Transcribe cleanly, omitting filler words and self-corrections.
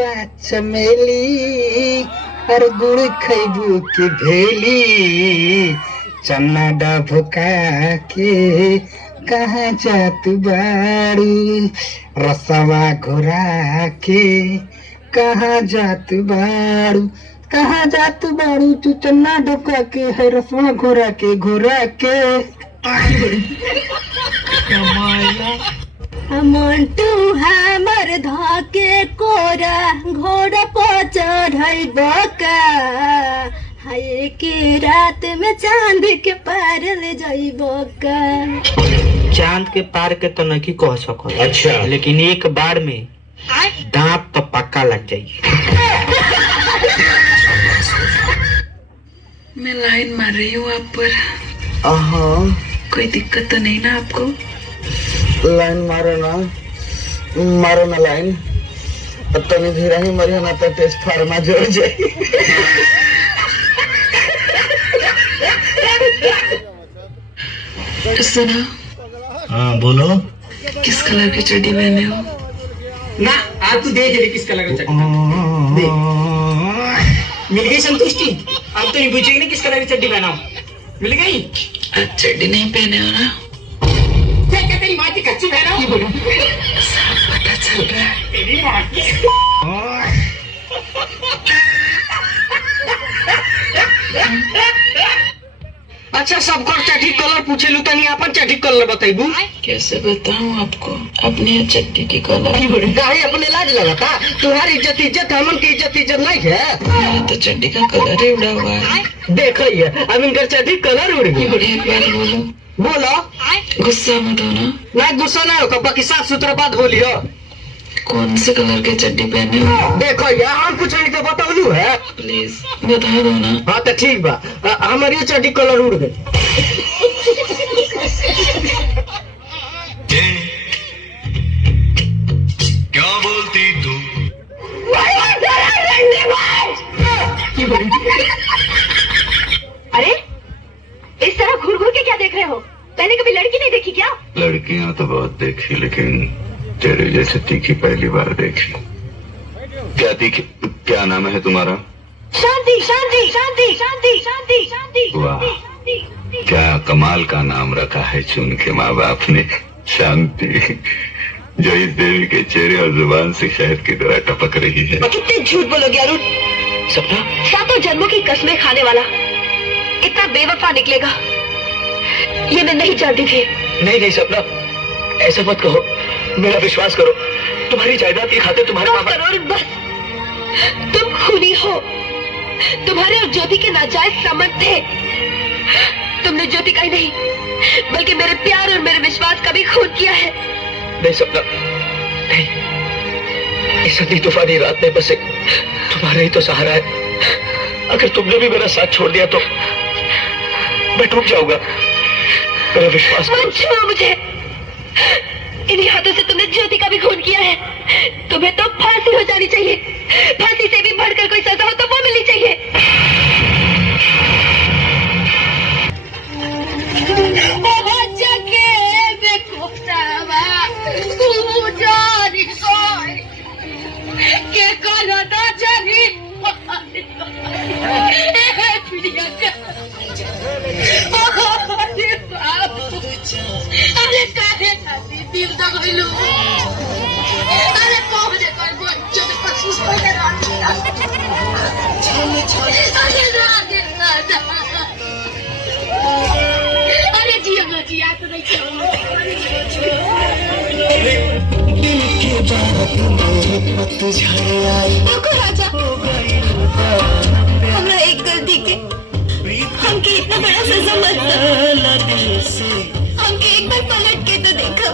चमेली और गुड़ खैबू की भेली चन्ना डभका के कहाँ जातु बाड़ू रसवा घोरा के कहाँ जातु बाड़ू कहाँ जातु बाड़ू तू चन्ना डभका के है रसवा घोरा के मंटू हमर धाके कोरा घोड़ा पर चढ़ई बका हाय के रात में चांद के पार ले जाइबो का। चांद के पार के तो नहीं कह सको, अच्छा, लेकिन एक बार में दांत तो पक्का लग जाएगी। मैं लाइन मार रही हूँ आप पर। कोई दिक्कत तो नहीं ना आपको? लाइन मारो ना लाइन तनी धीरे ही मरियो ना तो टेस्ट फार्मा जोड़ जाए। सुनो। हाँ बोलो। किस कलर की चड्डी पहने हो? ना आप तो देख ले किस कलर का चड्डी मिल गई संतुष्टि। अब तो नहीं पूछेगी ना किस कलर की चड्डी पहना हो, मिल गई। आज चड्डी नहीं पहने हो ना? क्या तेरी माँ की कच्ची पहना हो? सब पता चल रहा है। तेरी माँ की अच्छा सबको चड्डी कलर पूछे लू तनी अपन चड्डी कलर बताइबू। कैसे बताऊं आपको अपनी चड्डी की कलर? गाड़ी अपने लाज लगाता तुम्हारी इज्जत हमन की इज्जत नहीं है। तो चड्डी का कलर ही उड़ा हुआ है। देखिए अब इनका चड्डी कलर उड़ गई। एक बार बोलो। गुस्सा मत हो ना गुस्सा ना हो बाकी साफ सुथरा बात बोलियो। कौन से कलर के चड्डी पहने हो? देखो यार हम कुछ नहीं तो बताऊलू है। प्लीज बता दो ना। हाँ तो ठीक बा हमारी चड्डी कलर उड़ गई। क्या बोलती तू? अरे इस तरह घूर घूर के क्या देख रहे हो? पहले कभी लड़की नहीं देखी क्या? लड़कियां तो बहुत देखी लेकिन तेरे जैसे तीखी पहली बार देखी। क्या तीखी? क्या नाम है तुम्हारा? शांति शांति शांति शांति शांति शांति। वाह क्या कमाल का नाम रखा है चुन के माँ बाप ने, शांति, जो इस देवी के चेहरे और जुबान से शहद की तरह टपक रही है। कितने झूठ बोलोगे अरुण? सपना 7 जन्मों की कसमें खाने वाला इतना बेवफा निकलेगा ये मैं नहीं जानती थी। नहीं सपना ऐसा मत कहो, मेरा विश्वास करो। तुम्हारी जायदाद की खातिर तुम्हारे बस तुम खूनी हो। तुम्हारे और ज्योति के नाजायज संबंध थे। तुमने ज्योति का ही नहीं बल्कि मेरे प्यार और मेरे विश्वास का भी खून किया है। नहीं सपना नहीं, इस अंधी तूफानी रात में बस एक तुम्हारा ही तो सहारा है। अगर तुमने भी मेरा साथ छोड़ दिया तो मैं डूब जाऊंगा, मेरा विश्वास करो। मत छुओ मुझे। इन्हीं हाथों से तुमने ज्योति का भी खून किया है। तुम्हें तो फांसी हो जानी चाहिए। फांसी से भी बढ़कर कोई सजा हो तो वो मिलनी चाहिए। अरे जिया तो नहीं राजा हमरा एक गलती के हमके इतना बड़ा सजा मत हमके एक बार पलट के तो देखो।